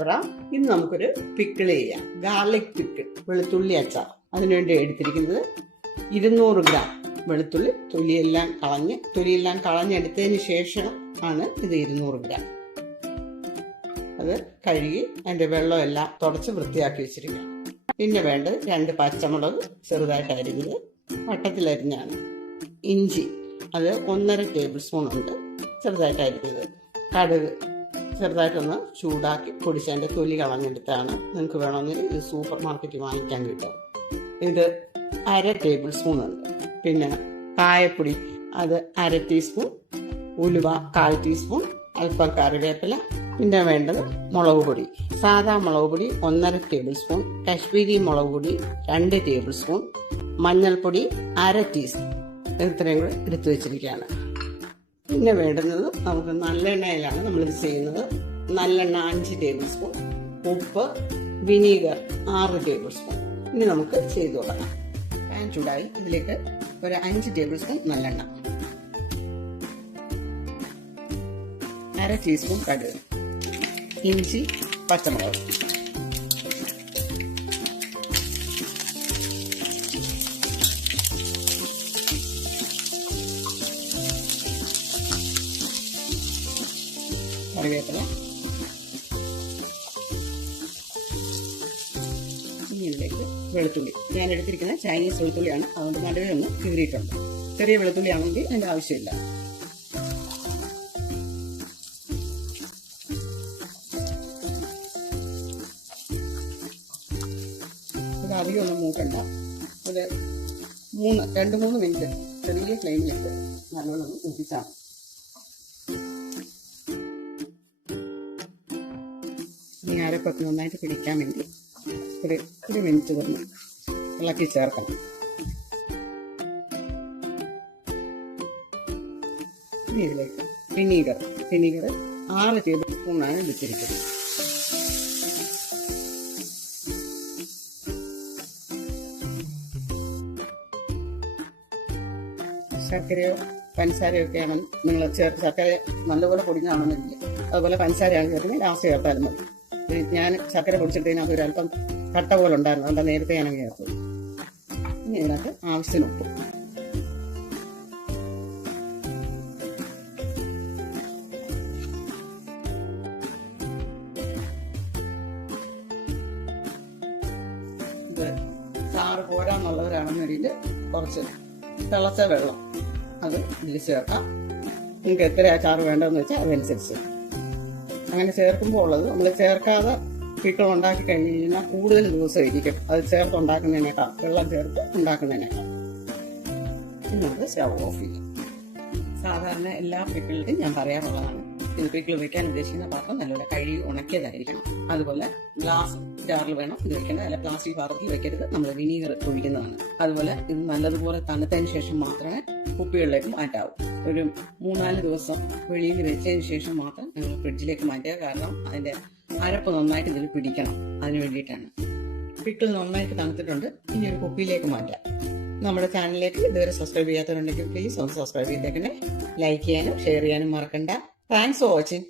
പരിചയപ്പെടാം. ഇന്ന് നമുക്കൊരു പിക്കിൾ ചെയ്യാം. ഗാർലിക് പിക്കിൾ, വെളുത്തുള്ളി അച്ചാർ. അതിനുവേണ്ടി എടുത്തിരിക്കുന്നത് 200 ഗ്രാം വെളുത്തുള്ളി. തൊലിയെല്ലാം കളഞ്ഞെടുത്തതിന് ശേഷം ആണ് ഇത് 200 ഗ്രാം. അത് കഴുകി അതിന്റെ വെള്ളമെല്ലാം തുടച്ച് വൃത്തിയാക്കി വെച്ചിരിക്കണം. പിന്നെ വേണ്ടത് 2 പച്ചമുളക് ചെറുതായിട്ട് അരിഞ്ഞത്, വട്ടത്തിലരിഞ്ഞാണ്. ഇഞ്ചി അത് 1.5 ടേബിൾ സ്പൂൺ ഉണ്ട്, ചെറുതായിട്ട് അരിഞ്ഞത്. കടുക് ചെറുതായിട്ടൊന്ന് ചൂടാക്കി പൊടിച്ചതിൻ്റെ തൊലി കളഞ്ഞെടുത്താണ്. നിങ്ങൾക്ക് വേണമെങ്കിൽ ഇത് സൂപ്പർ മാർക്കറ്റിൽ വാങ്ങിക്കാൻ കിട്ടും. ഇത് 1/2 ടേബിൾ സ്പൂൺ ഉണ്ട്. പിന്നെ കായപ്പൊടി അത് 1/2 ടീസ്പൂൺ, ഉലുവ 1/4 ടീസ്പൂൺ, അല്പം കറിവേപ്പില. പിന്നെ വേണ്ടത് മുളക് പൊടി. സാധാ മുളക് പൊടി 1.5 ടേബിൾ സ്പൂൺ, കാശ്മീരി മുളക് പൊടി 2 ടേബിൾ സ്പൂൺ, മഞ്ഞൾപ്പൊടി 1/2 ടീസ്പൂൺ. ഇത്രയും കൂടെ എടുത്തു വെച്ചിരിക്കുകയാണ്. പിന്നെ വേണ്ടുന്നത് നമുക്ക് നല്ലെണ്ണയിലാണ് നമ്മളിത് ചെയ്യുന്നത്. നല്ലെണ്ണ 5 ടേബിൾ സ്പൂൺ, ഉപ്പ്, വിനീഗർ 6 ടേബിൾ സ്പൂൺ. ഇനി നമുക്ക് ചെയ്തു തുടങ്ങാം. പാൻ ചൂടായി ഇതിലേക്ക് ഒരു 5 ടേബിൾ സ്പൂൺ നല്ലെണ്ണ, 1/2 ടീസ്പൂൺ കടുക്, ഇഞ്ചി, പച്ചമുളക്, കറിവേപ്പില. ഇനി ഇതിലേക്ക് വെളുത്തുള്ളി. ഞാൻ എടുത്തിരിക്കുന്നത് ചൈനീസ് വെളുത്തുള്ളിയാണ്, അതുകൊണ്ട് നടുവേ ഒന്ന് കീറിയിട്ടുണ്ട്. ചെറിയ വെളുത്തുള്ളി ആണെങ്കിൽ അതിൻ്റെ ആവശ്യമില്ല. ഇത് അധികം ഒന്നും മൂക്കണ്ട. ഒരു 2-3 മിനിറ്റ് ചെറിയ ഫ്ലെയിമിലിട്ട് നല്ലോണം മൂപ്പിച്ചാൽ ഈ അരപ്പൊക്കെ നന്നായിട്ട് പിടിക്കാൻ വേണ്ടി ഒരു മിനിറ്റ് തന്നെ ഇളക്കി ചേർക്കണം. ഇനി ഇതിലേക്ക് വിനീഗർ 6 ടേബിൾ സ്പൂണാണ് എടുത്തിരിക്കുന്നത്. ശർക്കരയോ പഞ്ചസാരയോ ഒക്കെയാണ് നിങ്ങൾ ശർക്കര നല്ലപോലെ പൊടിഞ്ഞാണെന്നില്ല, അതുപോലെ പഞ്ചസാരയാണ് ചേർക്കുന്നത് ലാസ്റ്റ് ചേർത്താലും മതി. ഞാൻ ശർക്കര പൊടിച്ചിട്ടതിനകത്ത് ഒരു അല്പം കട്ട പോലെ ഉണ്ടായിരുന്നു, അതുകൊണ്ട് നേരത്തെ ഞാൻ ചേർത്തു. ഇനി ഇതിനകത്ത് ആവശ്യത്തിന് ഉപ്പ്. ഇത് ചാറ് പോരാന്നുള്ളവരാണെന്നൊരിൽ കുറച്ച് തിളച്ച വെള്ളം അത് ഇതിൽ ചേർക്കാം. നിങ്ങൾക്ക് എത്ര ചാറ് വേണ്ടതെന്ന് വെച്ചാൽ അതനുസരിച്ച് അങ്ങനെ ചേർക്കുമ്പോൾ ഉള്ളത്. നമ്മൾ ചേർക്കാതെ പിക്കിൾ ഉണ്ടാക്കി കഴിഞ്ഞ് കഴിഞ്ഞാൽ കൂടുതൽ ദിവസം ഇരിക്കും, അത് ചേർത്ത് ഉണ്ടാക്കുന്നതിനേക്കാൾ, വെള്ളം ചേർത്ത് ഉണ്ടാക്കുന്നതിനേക്കാൾ. ഇനി നമുക്ക് സ്റ്റവ് ഓഫ് ചെയ്യാം. സാധാരണ എല്ലാ പിക്കിളിലും ഞാൻ പറയാറുള്ളതാണ്, ഇത് പിക്കിൾ വെക്കാൻ ഉദ്ദേശിക്കുന്ന പാത്രം നല്ലപോലെ കഴുകി ഉണക്കിയതായിരിക്കണം. അതുപോലെ ഗ്ലാസ് ജാറിൽ വേണം ഇത് വെക്കേണ്ടത്, അല്ല പ്ലാസ്റ്റിക് പാത്രത്തിൽ വെക്കരുത്. നമ്മൾ വിനീഗർ ഒഴിക്കുന്നതാണ്. അതുപോലെ ഇത് നല്ലതുപോലെ തണുത്തതിന് ശേഷം മാത്രമേ കുപ്പികളിലേക്ക് മാറ്റാവൂ. ഒരു 3-4 ദിവസം വെളിയിൽ വെച്ചതിന് ശേഷം മാത്രം നിങ്ങൾ ഫ്രിഡ്ജിലേക്ക് മാറ്റുക. കാരണം അതിന്റെ അരപ്പ് നന്നായിട്ട് ഇതിൽ പിടിക്കണം, അതിന് വേണ്ടിയിട്ടാണ്. പിക്കിൾ നന്നായിട്ട് തണുത്തിട്ടുണ്ട്. ഇനി ഒരു കുപ്പിയിലേക്ക് മാറ്റാം. നമ്മുടെ ചാനലിലേക്ക് ഇതുവരെ സബ്സ്ക്രൈബ് ചെയ്യാത്തവരുണ്ടെങ്കിൽ പ്ലീസ് ഒന്ന് സബ്സ്ക്രൈബ് ചെയ്തേക്കണേ. ലൈക്ക് ചെയ്യാനും ഷെയർ ചെയ്യാനും മറക്കണ്ട. Thanks for watching.